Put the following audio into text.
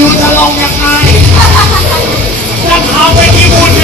อยู่จะลงยังไงจะทาไปที่บุญ